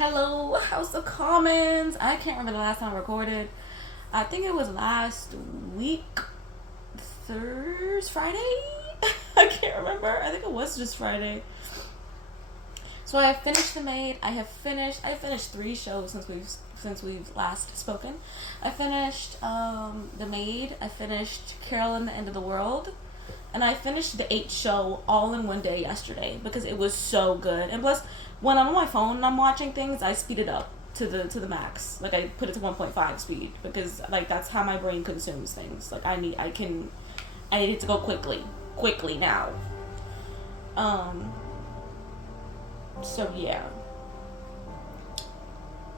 Hello, House of Commons. I can't remember the last time I recorded. I think it was last week, Thursday, Friday. I can't remember. I think it was just Friday. So I finished The Maid. I finished 3 shows since we've last spoken. I finished The Maid. I finished Carol and the End of the World. And I finished the 8 show all in one day yesterday because it was so good. And plus, when I'm on my phone and I'm watching things, I speed it up to the max. Like I put it to 1.5 speed because like that's how my brain consumes things. Like I need it to go quickly now. So yeah.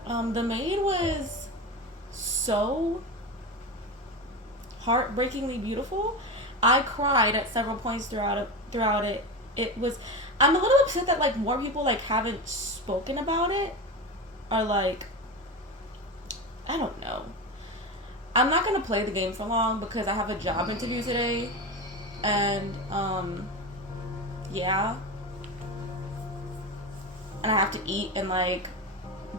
The Maid was so heartbreakingly beautiful. I cried at several points throughout it. It was I'm a little upset that like more people like haven't spoken about it or like I don't know. I'm not gonna play the game for long because I have a job interview today and yeah. And I have to eat and like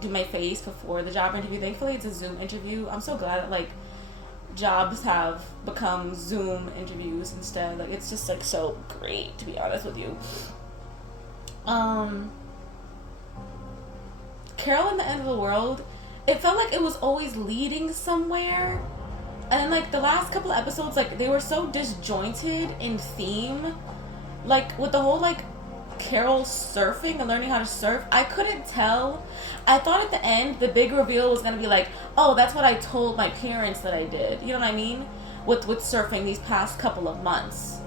do my face before the job interview. Thankfully it's a Zoom interview. I'm so glad that like jobs have become Zoom interviews instead. Like it's just like so great to be honest with you. Carol and the End of the World, it felt like it was always leading somewhere. And then like the last couple of episodes, like they were so disjointed in theme. Like with the whole like Carol surfing and learning how to surf, I couldn't tell. I thought at the end the big reveal was gonna be like, oh, that's what I told my parents that I did. You know what I mean? With surfing these past couple of months.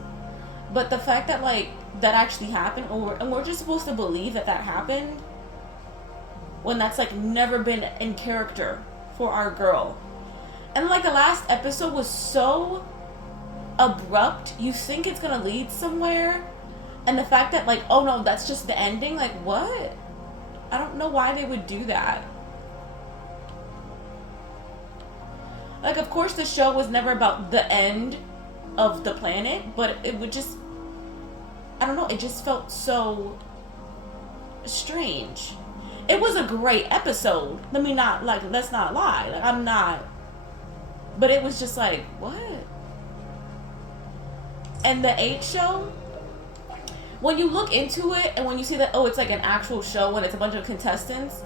But the fact that like that actually happened, and we're just supposed to believe that happened, when that's like never been in character for our girl. And like the last episode was so abrupt. You think it's gonna lead somewhere. And the fact that, like, oh no, that's just the ending? Like, what? I don't know why they would do that. Like, of course, the show was never about the end of the planet, but it would just, I don't know, it just felt so strange. It was a great episode. Let's not lie. Like, I'm not. But it was just like, what? And the 8 show, when you look into it and when you see that, oh, it's like an actual show and it's a bunch of contestants,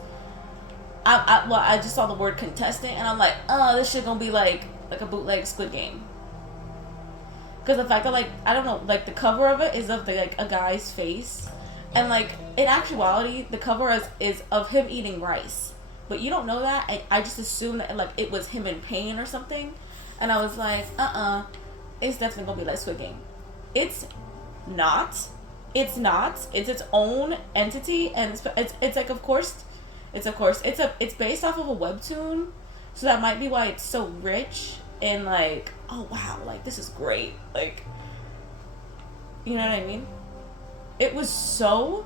I just saw the word contestant and I'm like, oh, this shit gonna be like a bootleg Squid Game. Because the fact that, like, I don't know, like the cover of it is of like a guy's face, and like in actuality the cover is of him eating rice, but you don't know that, and I just assumed that like it was him in pain or something, and I was like, it's definitely gonna be like Squid Game. It's not. It's not. It's its own entity, and it's like it's based off of a webtoon, so that might be why it's so rich and like, oh wow, like this is great, like, you know what I mean? It was so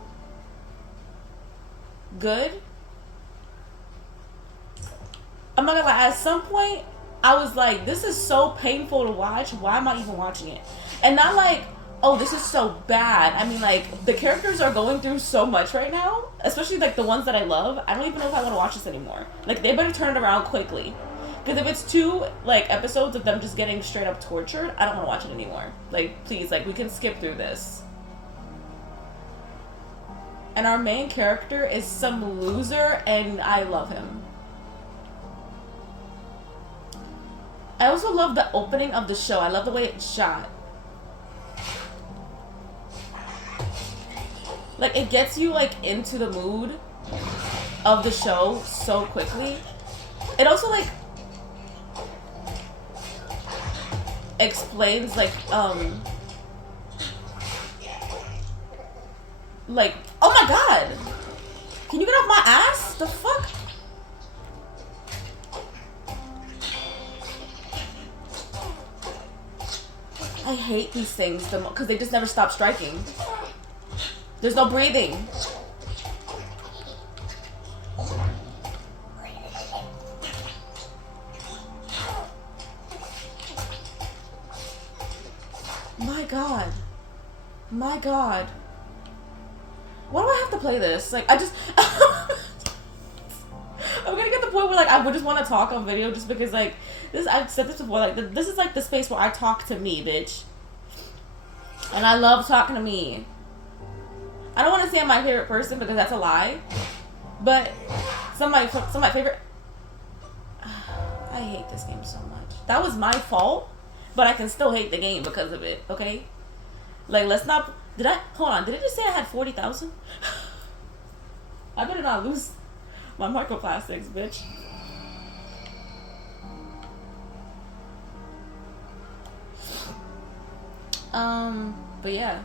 good. I'm not gonna lie. At some point, I was like, this is so painful to watch. Why am I even watching it? And not like, oh, this is so bad. I mean, like, the characters are going through so much right now, especially, like, the ones that I love. I don't even know if I want to watch this anymore. Like, they better turn it around quickly. Because if it's 2, like, episodes of them just getting straight up tortured, I don't want to watch it anymore. Like, please, like, we can skip through this. And our main character is some loser, and I love him. I also love the opening of the show. I love the way it's shot. Like, it gets you, like, into the mood of the show so quickly. It also, like, explains, like, oh my god! Can you get off my ass? The fuck? I hate these things because they just never stop striking. There's no breathing. My god. My god. Why do I have to play this? Like, I just... would just want to talk on video just because, like, this, I've said this before, like, this is, like, the space where I talk to me, bitch. And I love talking to me. I don't want to say I'm my favorite person because that's a lie. But some of my favorite... I hate this game so much. That was my fault, but I can still hate the game because of it, okay? Like, let's not... Hold on, did it just say I had 40,000? I better not lose my microplastics, bitch. But yeah.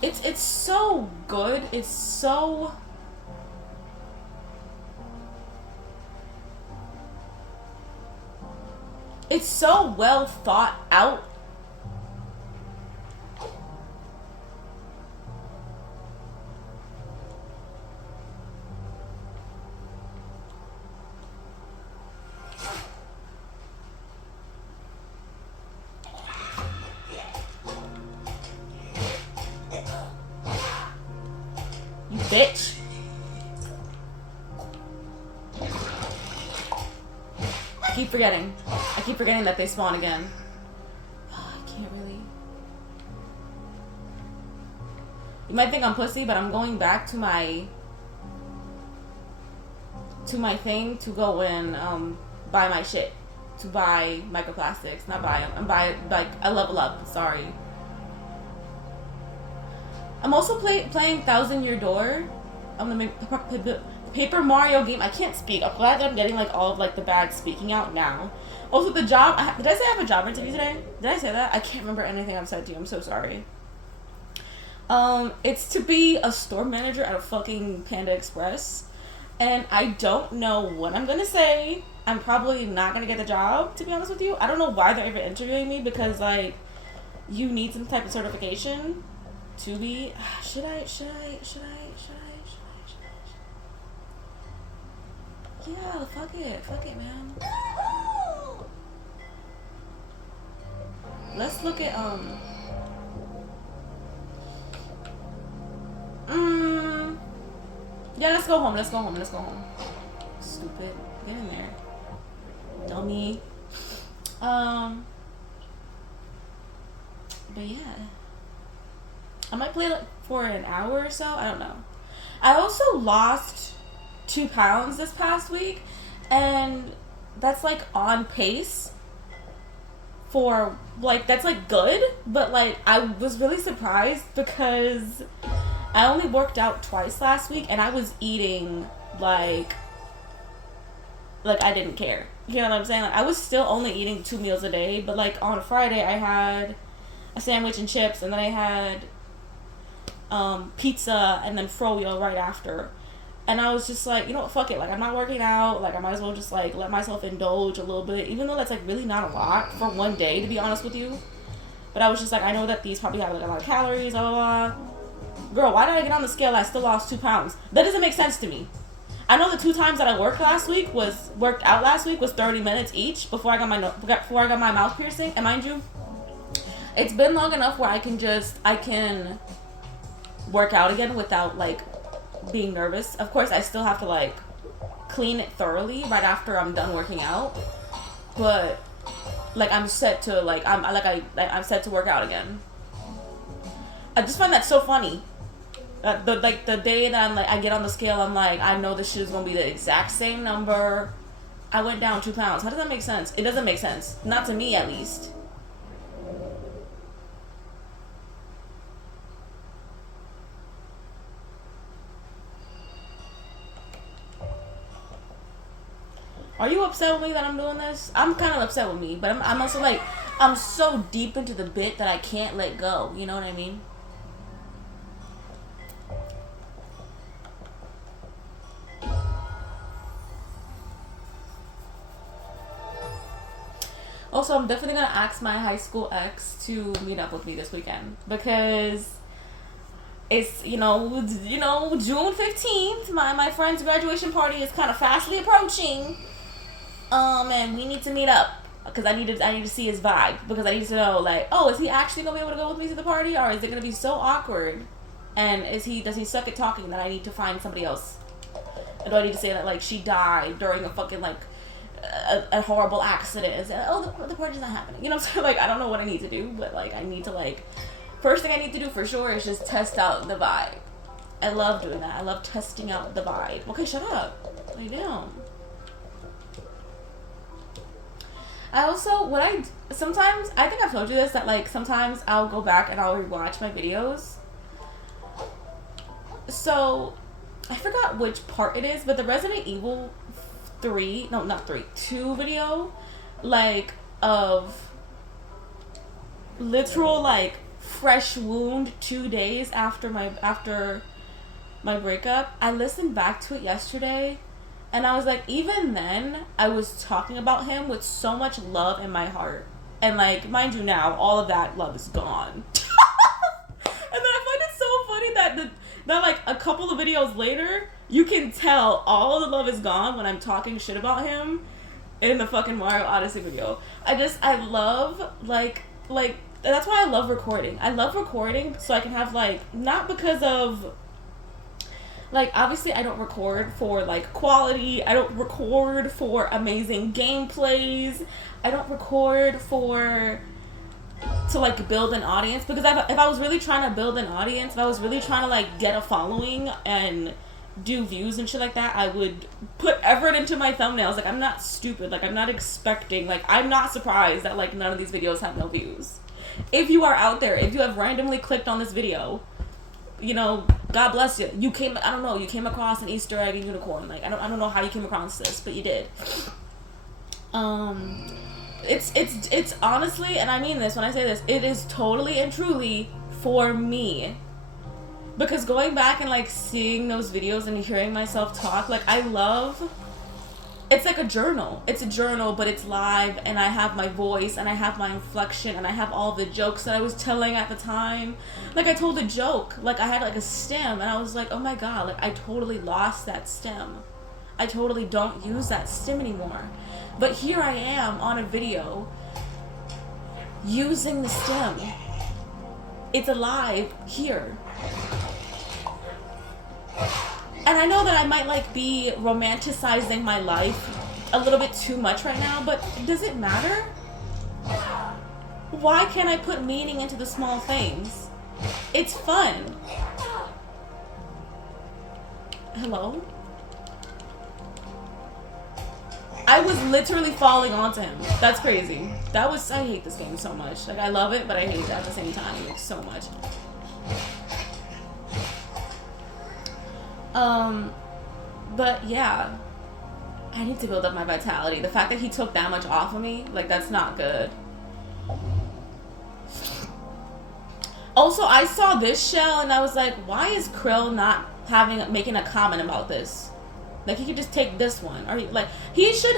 It's so good. It's so... It's so well thought out. You bitch. I keep forgetting. I keep forgetting that they spawn again. Oh, I can't really. You might think I'm pussy, but I'm going back to my thing to go and buy my shit. To buy microplastics. Not buy them. I'm buy like a level up. Sorry. I'm also playing 1,000 Year Door. I'm the Paper Mario game. I can't speak. I'm glad that I'm getting like all of like the bad speaking out now. Also, the job. Did I say I have a job interview today? Did I say that? I can't remember anything I've said to you. I'm so sorry. It's to be a store manager at a fucking Panda Express, and I don't know what I'm gonna say. I'm probably not gonna get the job, to be honest with you. I don't know why they're even interviewing me because like you need some type of certification to be. Should I? Yeah, fuck it, man. Let's look at yeah, let's go home. Stupid. Get in there. Dummy. But yeah. I might play like for an hour or so. I don't know. I also lost 2 pounds this past week, and that's like on pace for like, that's like good, but like I was really surprised because I only worked out twice last week and I was eating like I didn't care. You know what I'm saying? Like, I was still only eating 2 meals a day, but like on Friday I had a sandwich and chips, and then I had pizza and then froyo right after. And I was just like, you know what, fuck it. Like, I'm not working out. Like, I might as well just, like, let myself indulge a little bit. Even though that's, like, really not a lot for one day, to be honest with you. But I was just like, I know that these probably have, like, a lot of calories, blah, blah, blah. Girl, why did I get on the scale? I still lost 2 pounds. That doesn't make sense to me. I know the 2 times that I worked out last week was 30 minutes each before I got my mouth piercing. And mind you, it's been long enough where I can work out again without, like, being nervous. Of course, I still have to like clean it thoroughly right after I'm done working out, but like I'm set to I'm set to work out again. I just find that so funny. The day that I'm like, I get on the scale, I'm like, I know this shit is gonna be the exact same number. I went down 2 pounds. How does that make sense? It doesn't make sense. Not to me, at least. Are you upset with me that I'm doing this? I'm kind of upset with me, but I'm also like, I'm so deep into the bit that I can't let go. You know what I mean? Also, I'm definitely gonna ask my high school ex to meet up with me this weekend because it's, you know, June 15th. My friend's graduation party is kind of fastly approaching. And we need to meet up because I need to see his vibe, because I need to know, like, oh, is he actually gonna be able to go with me to the party, or is it gonna be so awkward? And does he suck at talking that I need to find somebody else? Do I need to say that, like, she died during a fucking, like, a horrible accident? And say, oh, the party's not happening. You know what I'm saying? Like, I don't know what I need to do, but, like, I need to, like, first thing I need to do for sure is just test out the vibe. I love doing that. I love testing out the vibe. Okay, shut up. Lay down. I also, sometimes, I think I've told you this, that, like, sometimes I'll go back and I'll rewatch my videos. So, I forgot which part it is, but the Resident Evil 2 video, like, of literal, like, fresh wound 2 days after my breakup, I listened back to it yesterday, and I was like, even then, I was talking about him with so much love in my heart. And, like, mind you now, all of that love is gone. And then I find it so funny that, like, a couple of videos later, you can tell all of the love is gone when I'm talking shit about him in the fucking Mario Odyssey video. I love, like, that's why I love recording. I love recording so I can have, like, not because of, like, obviously I don't record for, like, quality. I don't record for amazing gameplays. I don't record to, like, build an audience. Because if I was really trying to build an audience, if I was really trying to, like, get a following and do views and shit like that, I would put effort into my thumbnails. Like, I'm not stupid. Like, I'm not expecting, like, I'm not surprised that, like, none of these videos have no views. If you are out there, if you have randomly clicked on this video, you know, God bless you. You came across an Easter egg and unicorn. Like, I don't know how you came across this, but you did. It's honestly, and I mean this when I say this, it is totally and truly for me. Because going back and, like, seeing those videos and hearing myself talk, like, I love, it's like a journal. It's a journal, but it's live, and I have my voice, and I have my inflection, and I have all the jokes that I was telling at the time. Like, I told a joke, like, I had, like, a stem, and I was like, oh my god, like, I totally lost that stem. I totally don't use that stem anymore. But here I am on a video using the stem. It's alive here. And I know that I might, like, be romanticizing my life a little bit too much right now, but does it matter? Why can't I put meaning into the small things? It's fun. Hello? I was literally falling onto him. That's crazy. I hate this game so much. Like, I love it, but I hate it at the same time. Like, so much. But yeah, I need to build up my vitality. The fact that he took that much off of me, like, that's not good. Also, I saw this shell and I was like, why is Krill not making a comment about this? Like, he could just take this one, or like he should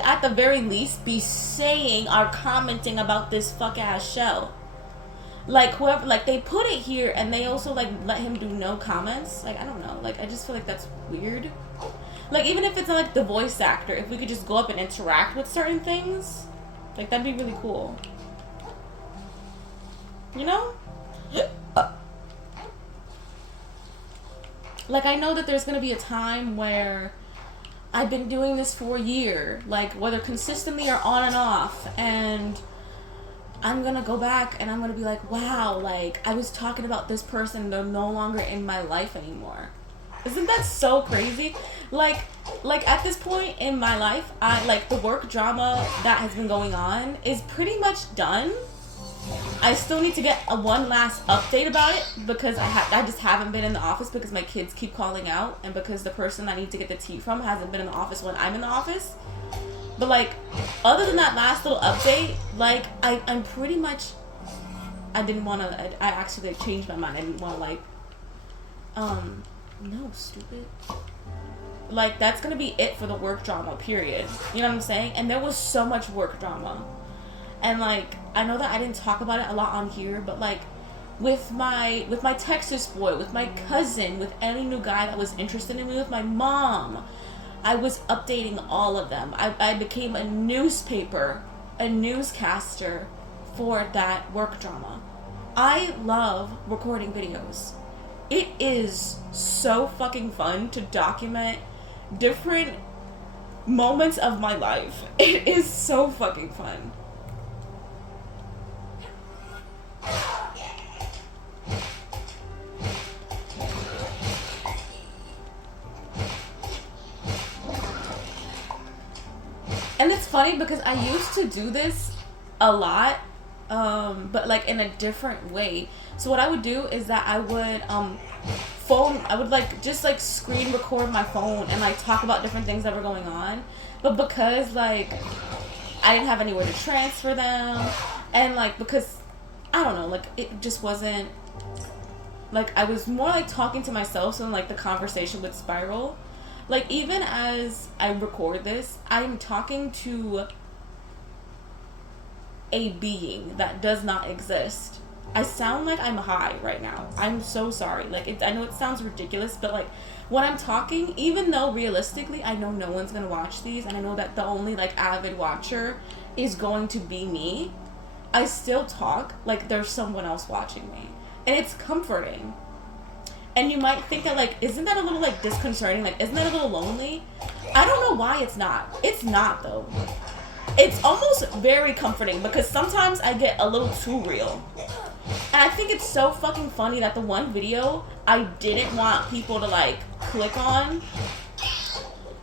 at the very least be saying or commenting about this fuck ass shell. Like, whoever, like, they put it here and they also, like, let him do no comments. Like, I don't know. Like, I just feel like that's weird. Like, even if it's not, like, the voice actor, if we could just go up and interact with certain things, like, that'd be really cool. You know? Like, I know that there's gonna be a time where I've been doing this for a year, like, whether consistently or on and off, and I'm gonna go back and I'm gonna be like, wow, like, I was talking about this person, they're no longer in my life anymore. Isn't that so crazy? Like at this point in my life, the work drama that has been going on is pretty much done. I still need to get one last update about it because I just haven't been in the office because my kids keep calling out and because the person I need to get the tea from hasn't been in the office when I'm in the office. But, like, other than that last little update, like, I'm pretty much, I didn't want to, I actually, like, changed my mind. I didn't want to, like, no, stupid. Like, that's going to be it for the work drama, period. You know what I'm saying? And there was so much work drama. And, like, I know that I didn't talk about it a lot on here, but, like, with my Texas boy, with my cousin, with any new guy that was interested in me, with my mom, I was updating all of them. I became a newscaster for that work drama. I love recording videos. It is so fucking fun to document different moments of my life. It is so fucking fun. And it's funny because I used to do this a lot, but like in a different way. So what I would do is that I would I would like just like screen record my phone and like talk about different things that were going on. But because like I didn't have anywhere to transfer them, and like because I don't know, like it just wasn't like I was more like talking to myself, so like the conversation would spiral. Like, even as I record this, I'm talking to a being that does not exist. I sound like I'm high right now. I'm so sorry. Like, I know it sounds ridiculous, but like, when I'm talking, even though realistically I know no one's gonna watch these, and I know that the only like avid watcher is going to be me, I still talk like there's someone else watching me. And it's comforting. And you might think that, like, isn't that a little, like, disconcerting? Like, isn't that a little lonely? I don't know why it's not. It's not, though. It's almost very comforting because sometimes I get a little too real. And I think it's so fucking funny that the one video I didn't want people to, like, click on,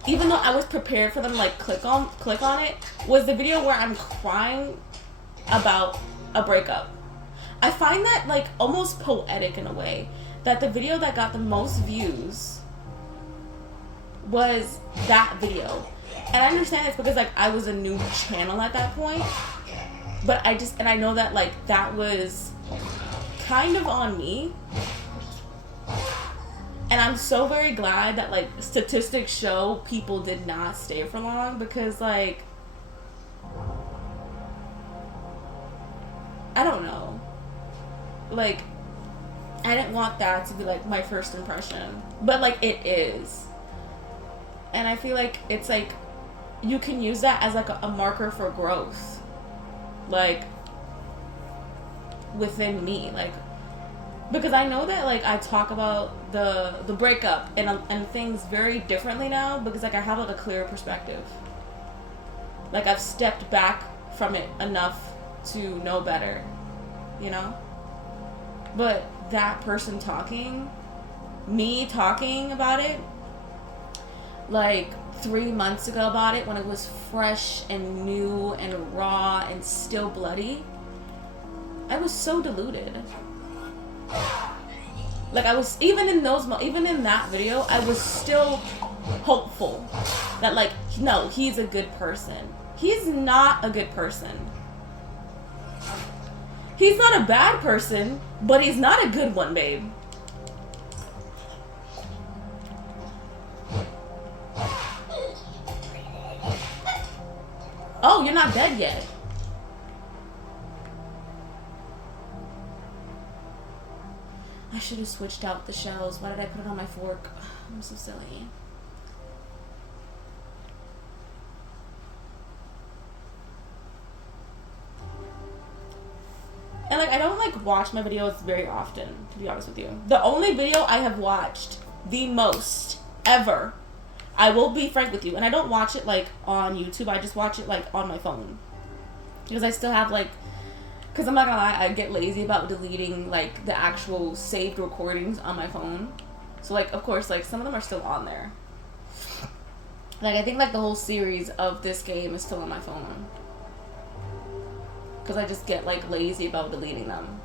even though I was prepared for them to, like, click on it, was the video where I'm crying about a breakup. I find that, like, almost poetic in a way. That the video that got the most views was that video. And I understand it's because like I was a new channel at that point. But I know that like that was kind of on me. And I'm so very glad that like statistics show people did not stay for long, because like I don't know. Like I didn't want that to be like my first impression, but like it is. And I feel like it's like you can use that as like a marker for growth, like within me, like because I know that like I talk about the breakup and things very differently now, because like I have like a clearer perspective. Like I've stepped back from it enough to know better, you know? But that person talking, me talking about it, like 3 months ago about it, when it was fresh and new and raw and still bloody, I was so deluded. Like I was, even in that video, I was still hopeful that like, no, he's a good person. He's not a good person. He's not a bad person, but he's not a good one, babe. Oh, you're not dead yet. I should have switched out the shells. Why did I put it on my fork? I'm so silly. And like I don't like watch my videos very often, to be honest with you. The only video I have watched the most ever, I will be frank with you, and I don't watch it like on YouTube, I just watch it like on my phone. Because I still have like, because I'm not gonna lie, I get lazy about deleting like the actual saved recordings on my phone. So like of course like some of them are still on there. Like I think like the whole series of this game is still on my phone. Because I just get like lazy about deleting them.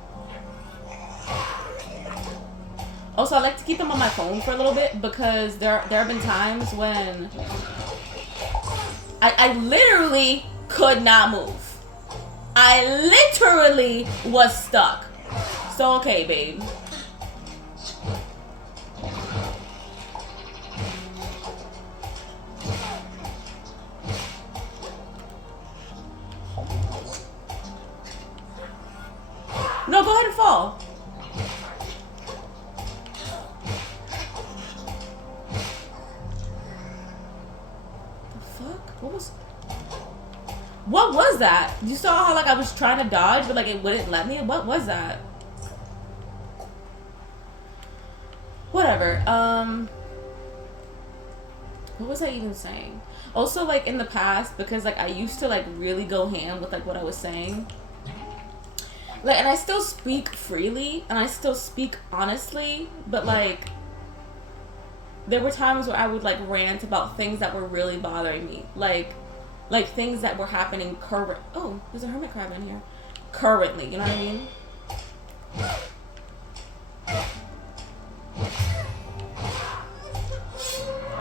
Also, I like to keep them on my phone for a little bit because there have been times when I literally could not move. I literally was stuck. So okay, babe. No, go ahead and fall. The fuck? What was that? You saw how like I was trying to dodge, but like it wouldn't let me? What was that? Whatever. What was I even saying? Also, like, in the past, because, like, I used to, like, really go ham with, like, what I was saying. Like, and I still speak freely, and I still speak honestly, but, like, there were times where I would, like, rant about things that were really bothering me. Like, things that were happening oh, there's a hermit crab in here. Currently, you know what I mean?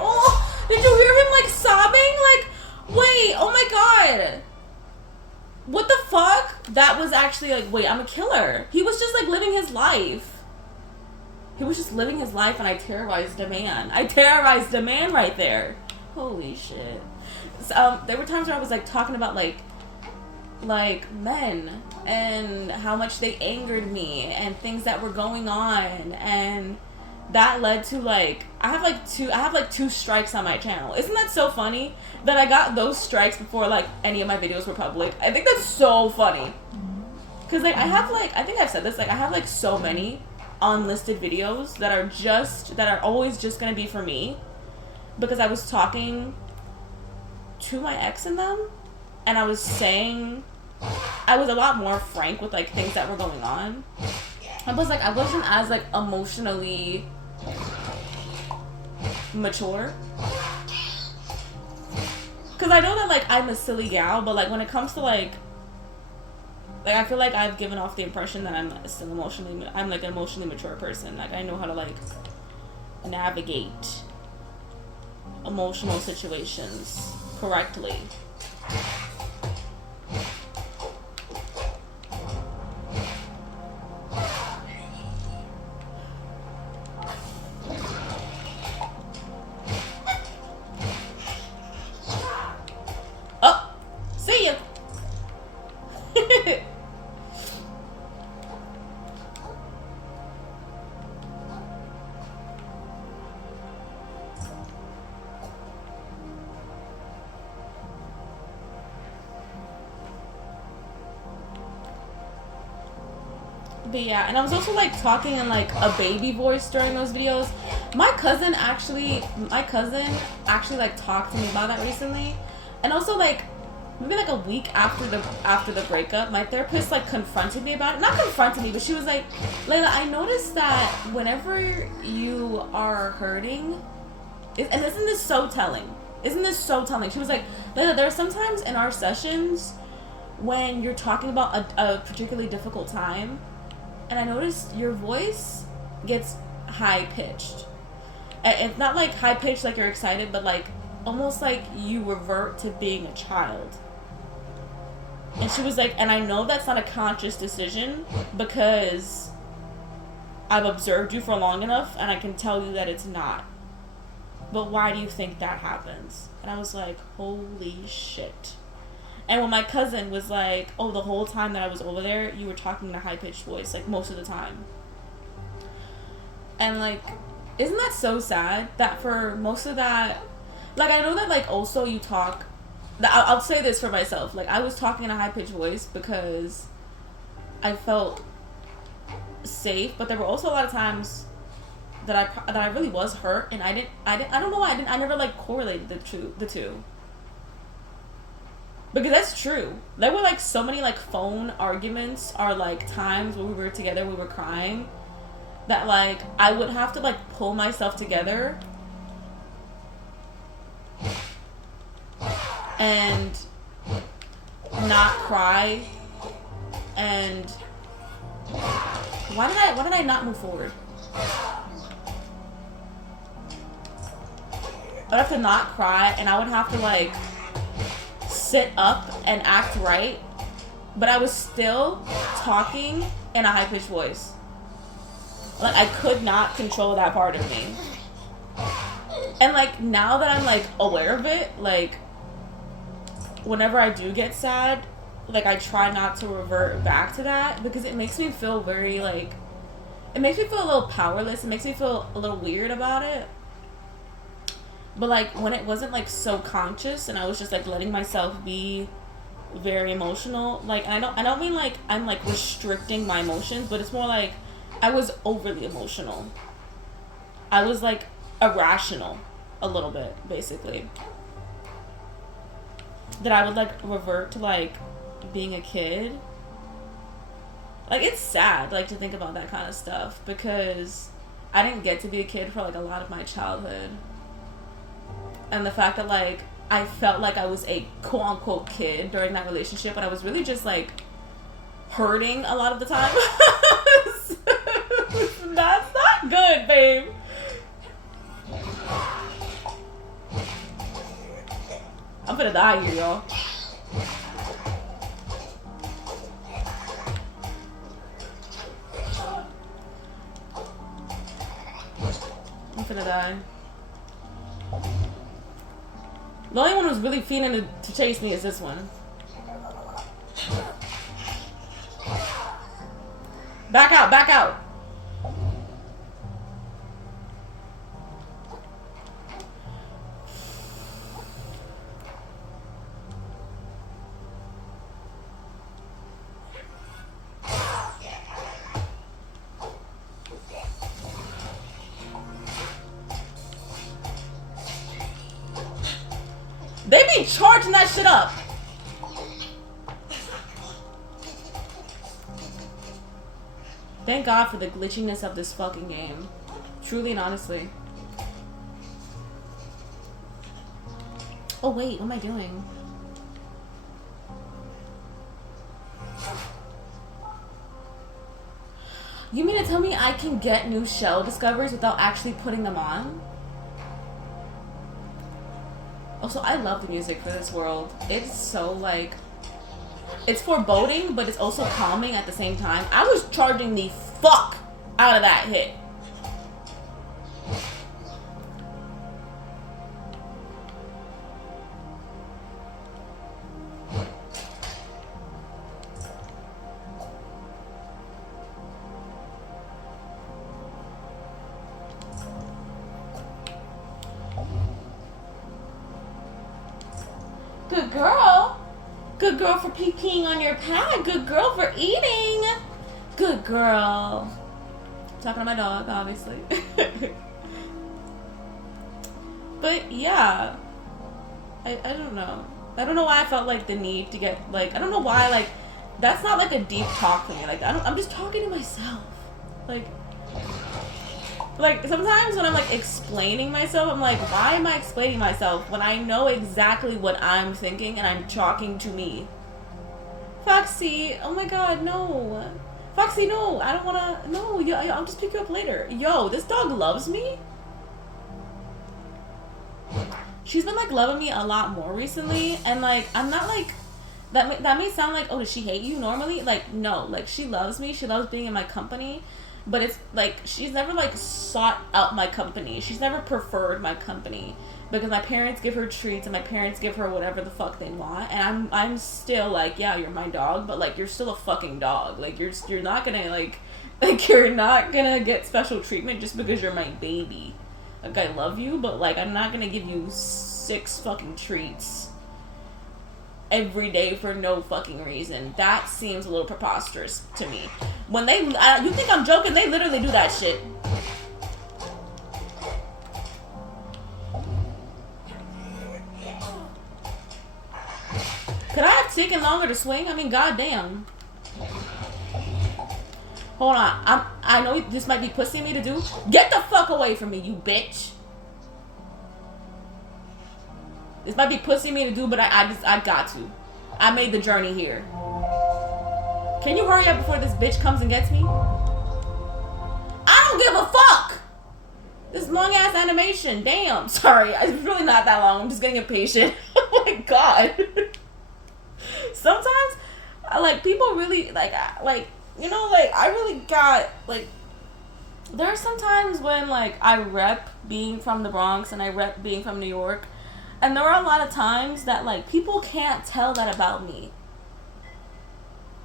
Oh, did you hear him, like, sobbing? Like, wait, oh my god. What the fuck? That was actually, like, wait, I'm a killer. He was just, like, living his life. He was just living his life, and I terrorized a man. I terrorized a man right there. Holy shit. So, there were times where I was, like, talking about, like men and how much they angered me and things that were going on, and that led to, like, I have like two strikes on my channel. Isn't that so funny that I got those strikes before, like, any of my videos were public? I think that's so funny. Cause, like, I have, like, I think I've said this, like, I have, like, so many unlisted videos that are always just gonna be for me, because I was talking to my ex in them, and I was a lot more frank with, like, things that were going on. I was, like, I wasn't as, like, emotionally mature. Because I know that, like, I'm a silly gal, but, like, when it comes to, like, I feel like I've given off the impression that I'm still I'm, like, an emotionally mature person. Like, I know how to, like, navigate emotional situations correctly. Oh, see ya. But yeah, and I was also, like, talking in, like, a baby voice during those videos. My cousin actually, like, talked to me about that recently. And also, like, maybe, like, a week after the breakup, my therapist, like, confronted me about it. Not confronted me, but she was like, Layla, I noticed that whenever you are hurting, and isn't this so telling? Isn't this so telling? She was like, Layla, there are sometimes in our sessions when you're talking about a particularly difficult time, and I noticed your voice gets high-pitched. It's not, like, high-pitched like you're excited, but, like, almost like you revert to being a child. And she was like, and I know that's not a conscious decision because I've observed you for long enough, and I can tell you that it's not. But why do you think that happens? And I was like, holy shit. And when my cousin was like, oh, the whole time that I was over there, you were talking in a high-pitched voice, like, most of the time. And, like, isn't that so sad that for most of that, like, I know that, like, also you talk, I'll say this for myself, like, I was talking in a high-pitched voice because I felt safe, but there were also a lot of times that I really was hurt, and I don't know why I never, like, correlated the two. Because that's true. There were, like, so many, like, phone arguments or, like, times when we were together, we were crying, that, like, I would have to, like, pull myself together and not cry. And why did I not move forward? I would have to not cry, and I would have to, like, sit up and act right, but I was still talking in a high-pitched voice. Like, I could not control that part of me. And, like, now that I'm, like, aware of it, like, whenever I do get sad, like, I try not to revert back to that, because it makes me feel very, like, it makes me feel a little powerless. It makes me feel a little weird about it. But, like, when it wasn't, like, so conscious, and I was just, like, letting myself be very emotional, like, and I don't mean, like, I'm, like, restricting my emotions, but it's more like I was overly emotional. I was, like, irrational. a little bit, basically. That I would like revert to like being a kid. Like, it's sad, like, to think about that kind of stuff, because I didn't get to be a kid for like a lot of my childhood. And the fact that like I felt like I was a quote unquote kid during that relationship, but I was really just like hurting a lot of the time. That's not good, babe. I'm gonna die here, y'all. I'm gonna die. The only one who's really feeling to chase me is this one. Back out, back out. They be charging that shit up. Thank God for the glitchiness of this fucking game. Truly and honestly. Oh wait, what am I doing? You mean to tell me I can get new shell discoveries without actually putting them on? Also, I love the music for this world. It's so, like... It's foreboding, but it's also calming at the same time. I was charging the fuck out of that hit. Good girl. Good girl for peeing on your pad. Good girl for eating. Good girl. Talking to my dog, obviously. But yeah. I don't know. I don't know why I felt like the need to get, like, I don't know why, like, that's not like a deep talk for me. Like, I'm just talking to myself. Like, sometimes when I'm, like, explaining myself, I'm like, why am I explaining myself when I know exactly what I'm thinking and I'm talking to me? Foxy, oh my god, no. Foxy, no, I don't wanna, no, I'll just pick you up later. Yo, this dog loves me? She's been, like, loving me a lot more recently, and, like, I'm not, like, that may sound like, oh, does she hate you normally? Like, no, like, she loves me, she loves being in my company. But it's, like, she's never, like, sought out my company. She's never preferred my company. Because my parents give her treats and my parents give her whatever the fuck they want. And I'm still, like, yeah, you're my dog, but, like, you're still a fucking dog. Like, you're not gonna, like, you're not gonna get special treatment just because you're my baby. Like, I love you, but, like, I'm not gonna give you 6 fucking treats every day for no fucking reason. That seems a little preposterous to me. When they, you think I'm joking? They literally do that shit. Could I have taken longer to swing? I mean, goddamn. Hold on. I know this might be pussy me to do. Get the fuck away from me, you bitch. This might be pussy me to do, but I got to. I made the journey here. Can you hurry up before this bitch comes and gets me? I don't give a fuck! This long ass animation. Damn. Sorry. It's really not that long. I'm just getting impatient. Oh my god. Sometimes, like, people really, like, you know, like, I really got, like, there are some times when, like, I rep being from the Bronx and I rep being from New York. And there are a lot of times that, like, people can't tell that about me.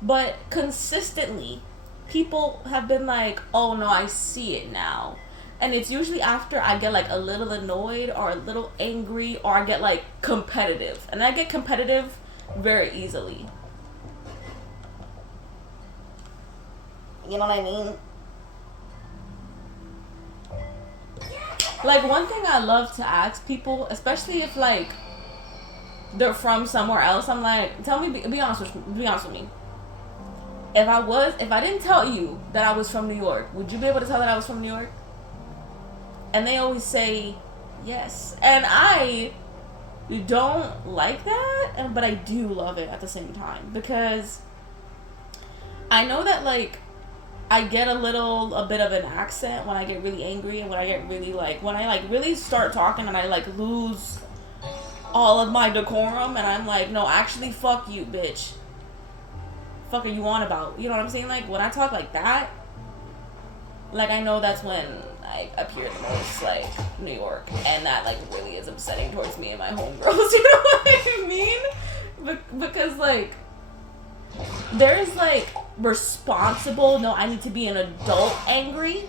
But consistently, people have been like, oh no, I see it now. And it's usually after I get, like, a little annoyed or a little angry or I get, like, competitive. And I get competitive very easily. You know what I mean? Like, one thing I love to ask people, especially if like they're from somewhere else, I'm like, tell me, be honest with me. If I didn't tell you that I was from New York, would you be able to tell that I was from New York? And they always say yes, and I don't like that, but I do love it at the same time, because I know that like I get a bit of an accent when I get really angry, and when I get really like, when I like really start talking and I like lose all of my decorum, and I'm like, no, actually, fuck you, bitch. Fuck are you on about? You know what I'm saying? Like, when I talk like that, like, I know that's when I appear the most like New York, and that like really is upsetting towards me and my homegirls. You know what I mean? Because like, there's like responsible, no, I need to be an adult angry,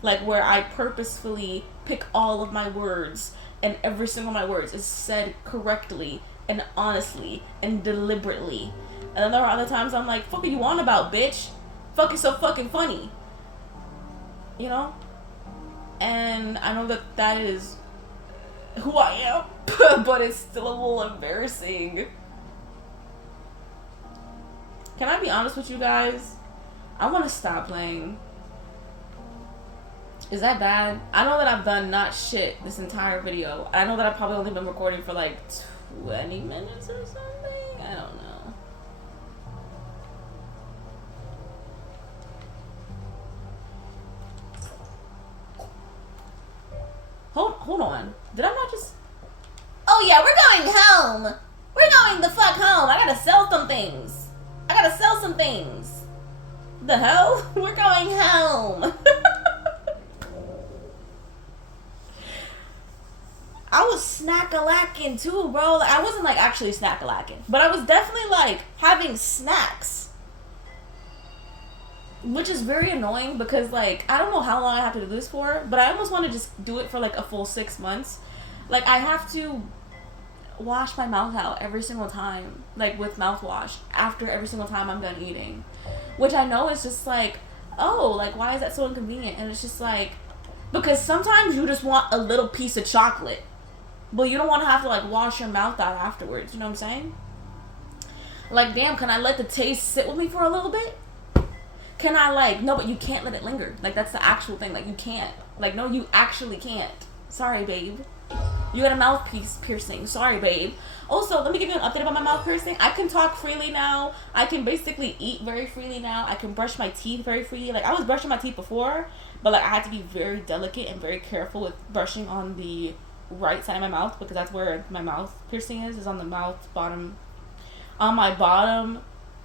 like where I purposefully pick all of my words, and every single one of my words is said correctly and honestly and deliberately. And then there are other times I'm like, fuck are you on about, bitch? Fuck is so fucking funny. You know? And I know that that is who I am, but it's still a little embarrassing. Can I be honest with you guys? I want to stop playing. Is that bad? I know that I've done not shit this entire video. I know that I've probably only been recording for like 20 minutes or something. I don't know. Hold on. Did I not just... Oh yeah, we're going home. We're going the fuck home. I gotta sell some things. The hell? We're going home. I was snack-a-lacking too, bro. Like, I wasn't like actually snack-a-lacking, but I was definitely like having snacks. Which is very annoying because, like, I don't know how long I have to do this for, but I almost want to just do it for, like, a full 6 months. Like, I have to wash my mouth out every single time, like, with mouthwash, after every single time I'm done eating. Which I know is just, like, oh, like, why is that so inconvenient? And it's just, like, because sometimes you just want a little piece of chocolate, but you don't want to have to, like, wash your mouth out afterwards, you know what I'm saying? Like, damn, can I let the taste sit with me for a little bit? Can I, like, no, but you can't let it linger. Like, that's the actual thing. Like, you can't. Like, no, you actually can't. Sorry, babe. You got a mouthpiece piercing. Sorry, babe. Also, let me give you an update about my mouth piercing. I can talk freely now. I can basically eat very freely now. I can brush my teeth very freely. Like, I was brushing my teeth before, but, like, I had to be very delicate and very careful with brushing on the right side of my mouth, because that's where my mouth piercing is on the mouth bottom, on my bottom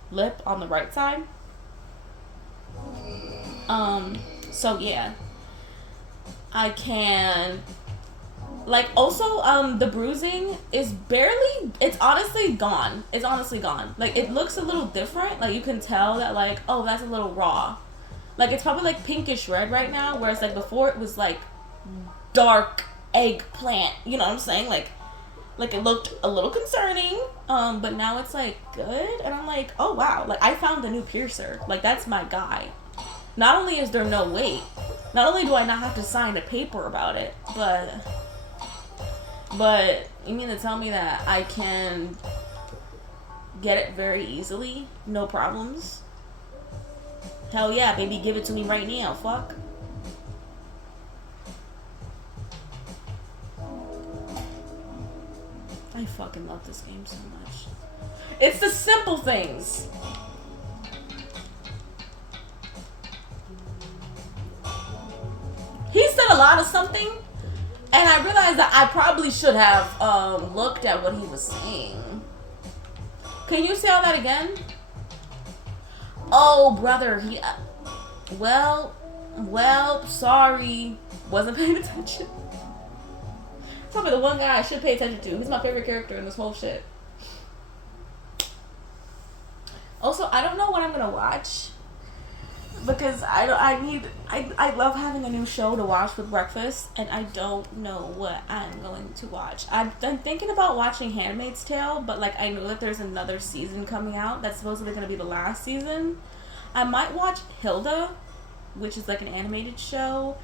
lip on the right side. So yeah, I can, like, also, the bruising is barely, it's honestly gone. Like, it looks a little different. Like, you can tell that, like, oh, that's a little raw. Like, it's probably, like, pinkish red right now, whereas, like, before it was, like, dark eggplant. You know what I'm saying? Like, it looked a little concerning, but now it's, like, good. And I'm like, oh, wow. Like, I found a new piercer. Like, that's my guy. Not only is there no wait, not only do I not have to sign a paper about it, but you mean to tell me that I can get it very easily? No problems? Hell yeah, baby, give it to me right now, fuck. I fucking love this game so much. It's the simple things. He said a lot of something, and I realized that I probably should have looked at what he was saying. Can you say all that again? Oh, brother, he... well, sorry. Wasn't paying attention. Probably the one guy I should pay attention to. He's my favorite character in this whole shit. Also, I don't know what I'm gonna watch, because I love having a new show to watch with breakfast, and I don't know what I'm going to watch. I've been thinking about watching Handmaid's Tale, but, like, I know that there's another season coming out that's supposedly going to be the last season. I might watch Hilda, which is, like, an animated show,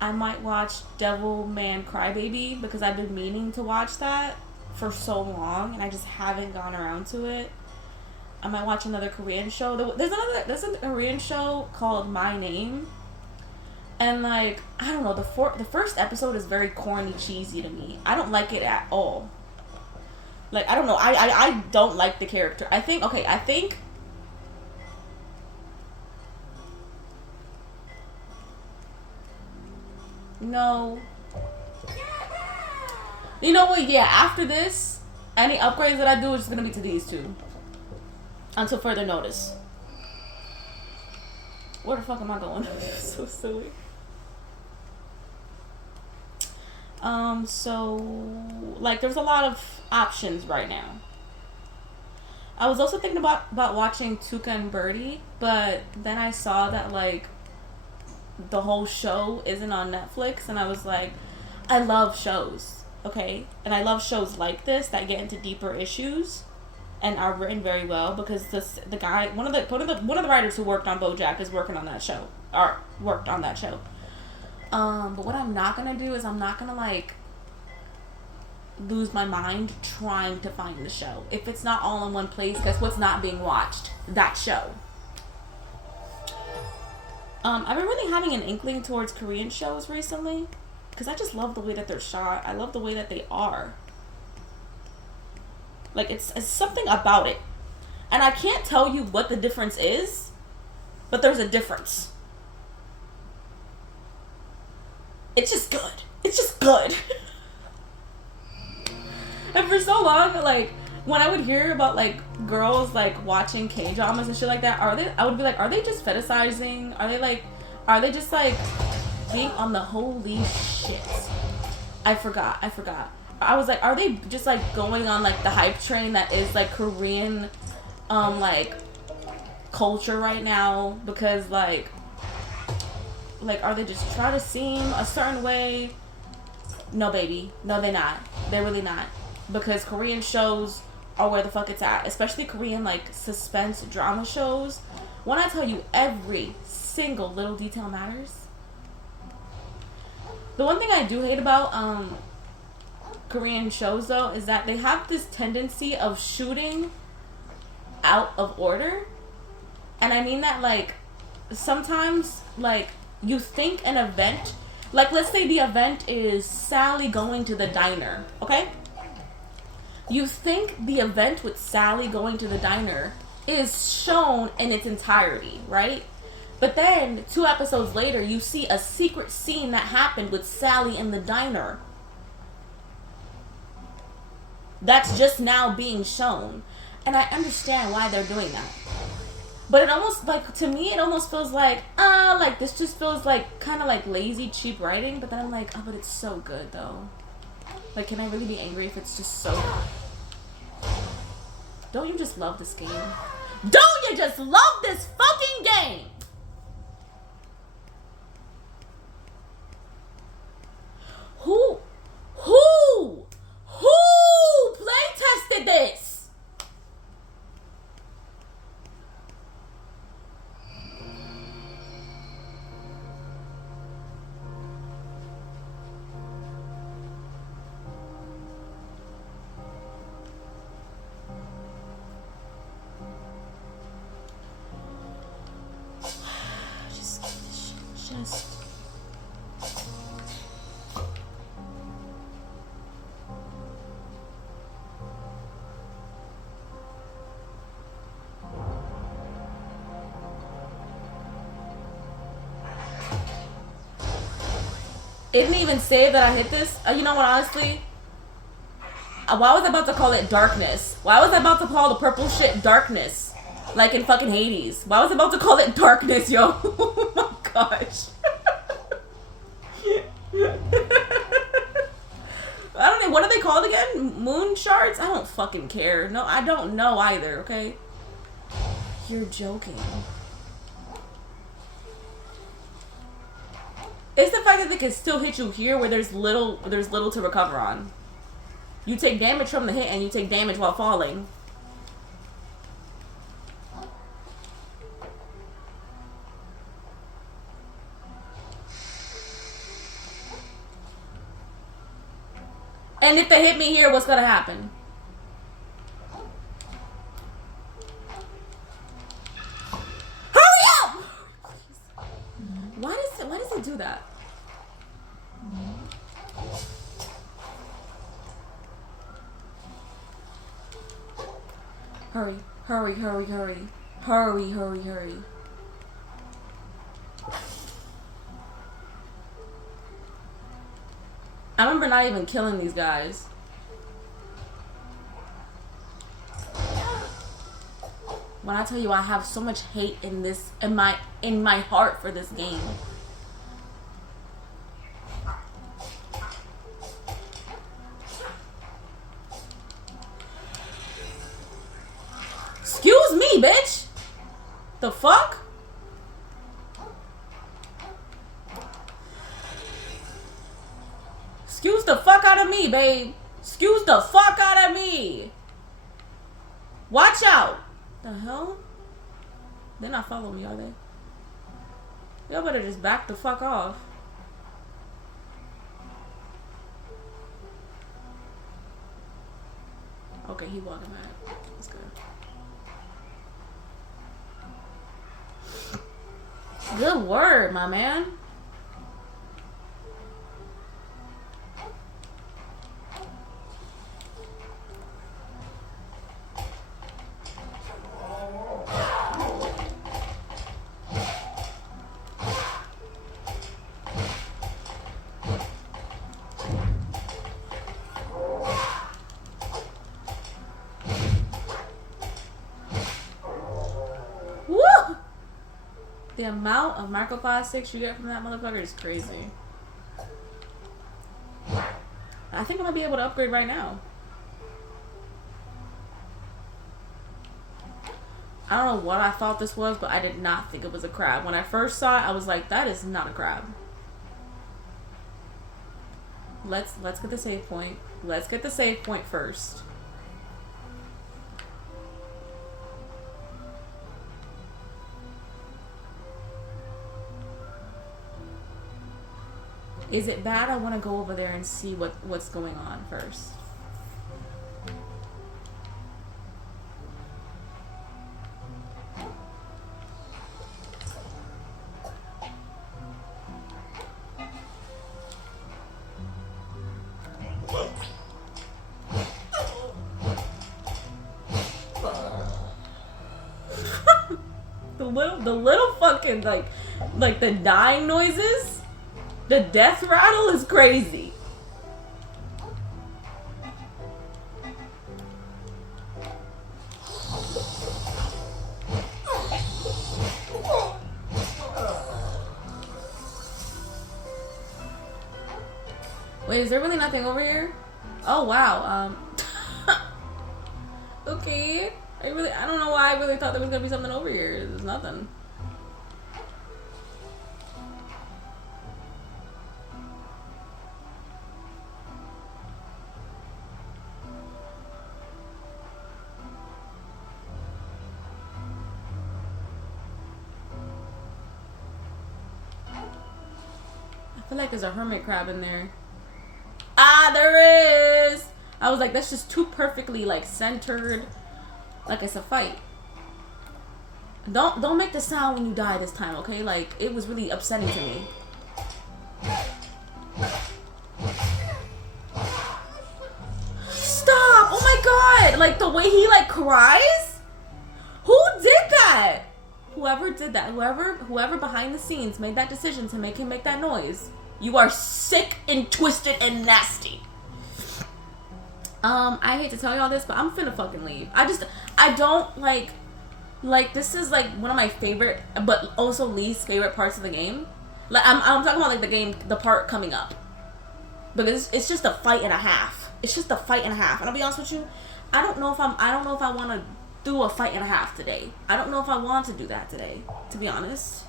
I might watch Devilman Crybaby because I've been meaning to watch that for so long and I just haven't gone around to it. I might watch another Korean show. There's a Korean show called My Name. And like, I don't know, the first episode is very corny, cheesy to me. I don't like it at all. Like, I don't know. I don't like the character. I think no. You know what? Yeah, after this, any upgrades that I do is just gonna be to these two. Until further notice. Where the fuck am I going? So silly. So, like, there's a lot of options right now. I was also thinking about watching Tuca and Birdie, but then I saw that, like, the whole show isn't on Netflix, and I was like, I love shows, okay? And I love shows like this that get into deeper issues and are written very well, because the guy, one of the writers who worked on BoJack is working on that show, or worked on that show. But what I'm not gonna do is I'm not gonna, like, lose my mind trying to find the show. If it's not all in one place, guess what's not being watched? That show. I've been really having an inkling towards Korean shows recently, because I just love the way that they're shot. I love the way that they are. Like, it's something about it. And I can't tell you what the difference is, but there's a difference. It's just good. It's just good. And for so long, like, when I would hear about, like, girls, like, watching K-dramas and shit like that, I would be like, are they just fetishizing? Are they just, like, being on the holy shit? I forgot. I was like, are they just, like, going on, like, the hype train that is, like, Korean, like, culture right now? Because, like, are they just trying to seem a certain way? No, baby. No, they're not. They're really not. Because Korean shows are where the fuck it's at. Especially Korean, like, suspense drama shows. When I tell you every single little detail matters. The one thing I do hate about Korean shows, though, is that they have this tendency of shooting out of order. And I mean that, like, sometimes, like, you think an event, like, let's say the event is Sally going to the diner, okay? You think the event with Sally going to the diner is shown in its entirety, right? But then, 2 episodes later, you see a secret scene that happened with Sally in the diner. That's just now being shown. And I understand why they're doing that. But it almost, like, to me, it almost feels like, like, this just feels like, kind of like lazy, cheap writing. But then I'm like, oh, but it's so good, though. Like, can I really be angry if it's just so good? Don't you just love this game? Don't you just love this fucking game? Who play tested this? It didn't even say that I hit this. You know what, honestly? Why was I about to call it darkness? Why was I about to call the purple shit darkness? Like in fucking Hades. Why was I about to call it darkness, yo? Oh my gosh. I don't know. What are they called again? Moon shards? I don't fucking care. No, I don't know either, okay? You're joking. It's the fact that they can still hit you here where there's little to recover on. You take damage from the hit and you take damage while falling. And if they hit me here, what's gonna happen? Hurry up! Why does it do that? Hurry, hurry, hurry, hurry. Hurry, hurry, hurry. I remember not even killing these guys. When I tell you I have so much hate in this, in my heart for this game. Excuse me, bitch. The fuck? Excuse the fuck out of me, babe. Excuse the fuck out of me. Watch out. The hell? They're not following me, are they? Y'all better just back the fuck off. Okay, he walking back. Let's go. Good word, my man. The amount of microplastics you get from that motherfucker is crazy. I think I might be able to upgrade right now. I don't know what I thought this was, but I did not think it was a crab. When I first saw it, I was like, that is not a crab. Let's get the save point. Let's get the save point first. Is it bad? I want to go over there and see what's going on first. the little fucking like the dying noises. The death rattle is crazy. Wait, is there really nothing over here? Oh wow. Okay. I don't know why I really thought there was gonna be something over here. There's nothing. I feel like there's a hermit crab in there. Ah, there is! I was like, that's just too perfectly like centered. Like it's a fight. Don't make the sound when you die this time, okay? Like it was really upsetting to me. Stop! Oh my god! Like the way he like cries? Who did that? Whoever did that, whoever behind the scenes made that decision to make him make that noise. You are sick and twisted and nasty. I hate to tell y'all this, but I'm finna fucking leave. I don't like this is like one of my favorite, but also least favorite parts of the game. Like I'm talking about like the part coming up. Because it's just a fight and a half. It's just a fight and a half. And I'll be honest with you, I don't know if I want to do a fight and a half today. I don't know if I want to do that today, to be honest.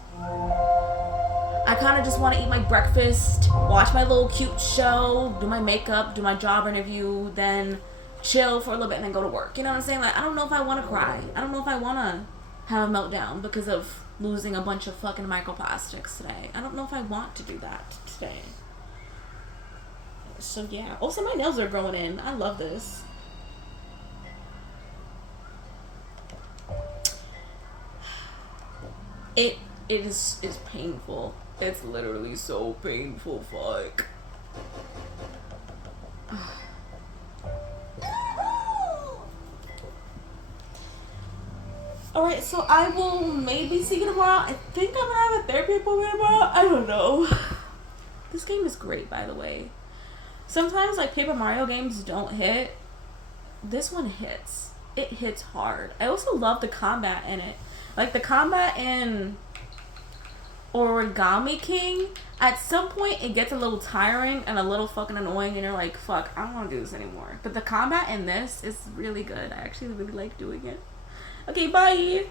I kind of just want to eat my breakfast, watch my little cute show, do my makeup, do my job interview, then chill for a little bit and then go to work. You know what I'm saying? Like, I don't know if I want to cry. I don't know if I want to have a meltdown because of losing a bunch of fucking microplastics today. I don't know if I want to do that today. So yeah. Also, my nails are growing in. I love this. It is painful. It's literally so painful. Fuck. Alright, so I will maybe see you tomorrow. I think I'm gonna have a therapy appointment tomorrow. I don't know. This game is great, by the way. Sometimes, like, Paper Mario games don't hit. This one hits. It hits hard. I also love the combat in it. Like, the combat in Origami King, at some point it gets a little tiring and a little fucking annoying, and you're like, fuck, I don't want to do this anymore. But the combat in this is really good. I actually really like doing it. Okay, bye!